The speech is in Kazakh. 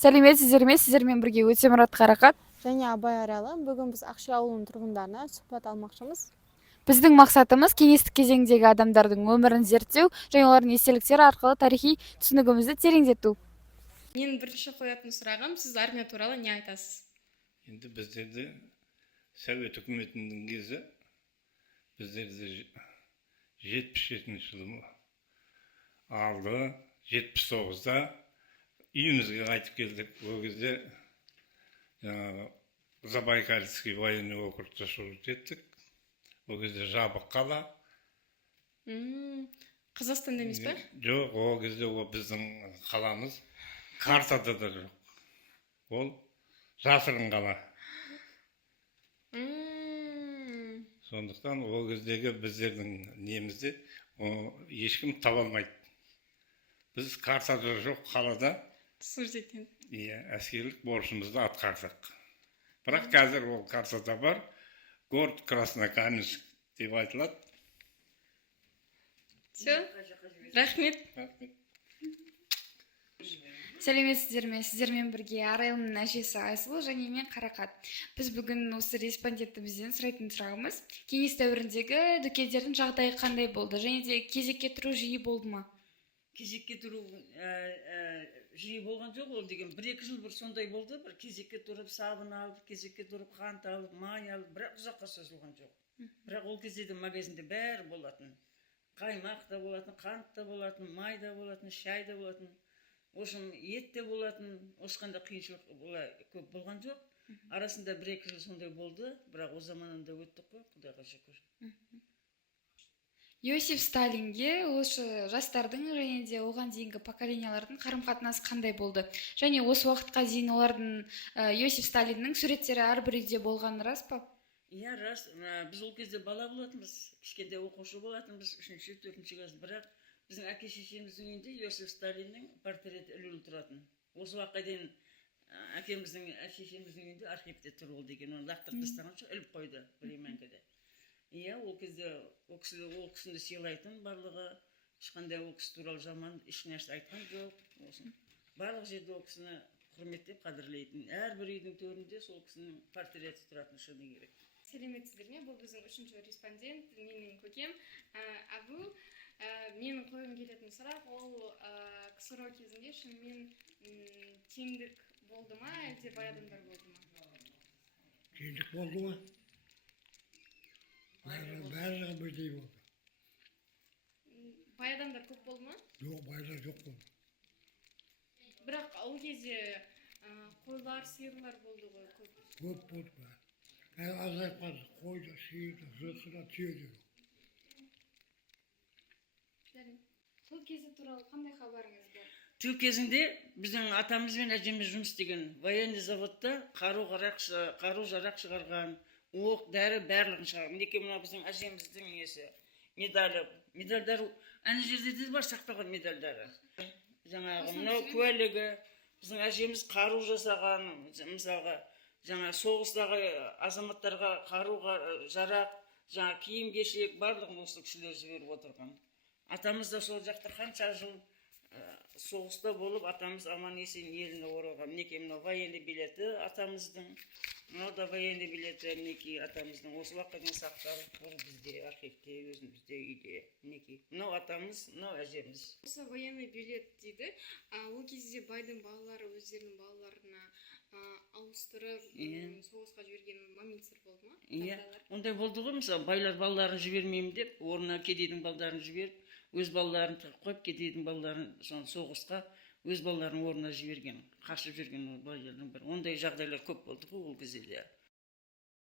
Сәлеметсіздер ме? Сіздермен бірге Өтемұрат Қарақат және Абай Аралы. Бүгін біз Ақши ауылының тұрғындарына сұхбат алмақшымыз. Біздің мақсатымыз кеңестік кезеңдегі адамдардың өмірін зерттеу және олардың естеліктері арқылы тарихи түсінігімізді тереңдету. Менің бірінші қоятын сұрағым, сіз армия туралы не айтасыз? Енді біздерде Совет үкіметінің кезі біздерде 77 жылы алды, 79-да үйімізге қайтып келдік. Ол кезде Забайкальский военный округта служить еттік. Ол кезде жабық қала. Қазақстанда емес пе? Жоқ, ол кезде ол біздің қаламыз картада да жоқ. Ол жасырын қала. Сондықтан ол кездегі біздердің немізде ешкім таба алмайды. Біз картада жоқ қалада Служить еткен. әскерлік борышымызды атқардық. Бірақ қазір ол картада бар, город Краснокаменск деп айтылады. Все? Рахмет. Сәлеметсіздер ме? Сіздермен бірге Арайлымның әжесі Айсұлу және мен Қарақат. Біз бүгін осы респондентімізден сұрайтын сұрағымыз, кеңес дәуіріндегі дүкендердің жағдайы қандай болды және де кезекке тұру жиі болды ма? Кезекке тұру жиі болған жоқ, ол деген 1-2 жыл бір сондай болды, бір кезекке тұрып сабын алып, кезекке тұрып қант алып, май алып, бірақ ұзаққа созылған жоқ. Бірақ ол кезде де магазинде бәрі болатын. Қаймақ та болатын, қант та болатын, май да болатын, шай да болатын. Осым ет те болатын, осықанда қиыншылық көп болған жоқ. Арасында 1-2 жыл сондай болды, бірақ о заманында өттік қой, Құдайға шүкір. Иосиф Сталинге осы жастардың және де оған дейінгі поколениялардың қарым-қатынасы қандай болды? Және осы уақытқа дейін олардың Иосиф Сталиннің суреттері әрбір үйде болғаны рас па? Иә, рас. Біз ол кезде бала болатынбыз, кішкентай оқушы болатынбыз, 3-4 класс, бірақ біздің әке-шешеміздің үйінде Иосиф Сталиннің портреті ілулі тұратын. Осы уақытқа дейін әкеміздің, әке-шешеміздің үйінде архивте тұр ол деген, оны лақтырып тастаған жоқ, іліп қойды полимянкада. Иә, ол кезде ол кісіні сыйлайтын, барлығы ешқандай ол кісі туралы жаман ешнәрсе айтқан жоқ. Барлық жерде ол кісіні құрметтеп қадірлейтін. Әрбір үйдің төрінде сол кісінің портреті тұратын шыны керек. Сәлеметсіздер ме? Бұл біздің 3-ші респондент, менің көкем. Абу, менің қойғым келетін сұрақ, ол КСРО кезінде шынымен теңдік болды ма, әлде бай адамдар болды ма? Теңдік болды ма? Бәрі бірдей болды. Бай адамдар көп болды ма? Жоқ, байлар жоқ болды. Бірақ ол кезде қойлар, сиырлар болды ғой көп. Көп болды ба. Азайып қалды, қойды, сиырды, жылқыда, түйеді. Сол кезі туралы қандай хабарыңыз бар? Тыл кезінде біздің атамыз бен әжеміз жұмыс істеген военный заводта қару-жарақ шығарған, оқ, дәрі барлығын шығарған. Мінекей мына біздің әжеміздің несі, медальдар, әне жерде де бар сақталған медальдары. Жаңағы мынау куәлігі, біздің әжеміз қару жасаған, мысалға, жаңа соғыстағы азаматтарға қару-жарақ, жаңа киім-кешек барлығын осы кісілер жіберіп отырған. Атамыз да сол жақта қанша жыл соғыста болып, атамыз аман есен еліне оралған. Мінекей мынау военный билеті атамыздың, мынау да военный билеті мінекей атамыздың. Осы уақытқа дейін сақталып, бұл бізде архивте, өзімізде үйде. Мінекей мынау атамыз, мынау әжеміз. Осы военный билет дейді, ол кезде байдың балалары өздерінің балаларына ауыстырып соғысқа жіберген моменттер болды ма? Иә, ондай болды ғой, мысалы, байлар балаларын жібермеймін деп, орнына кедейдің балаларын жіберіп, өз балаларын қойып, кедейдің балаларын соғысқа өз балаларын орнына жіберген, қашып жүрген байлардың бір. Ондай жағдайлар көп болды ғой ол кезде.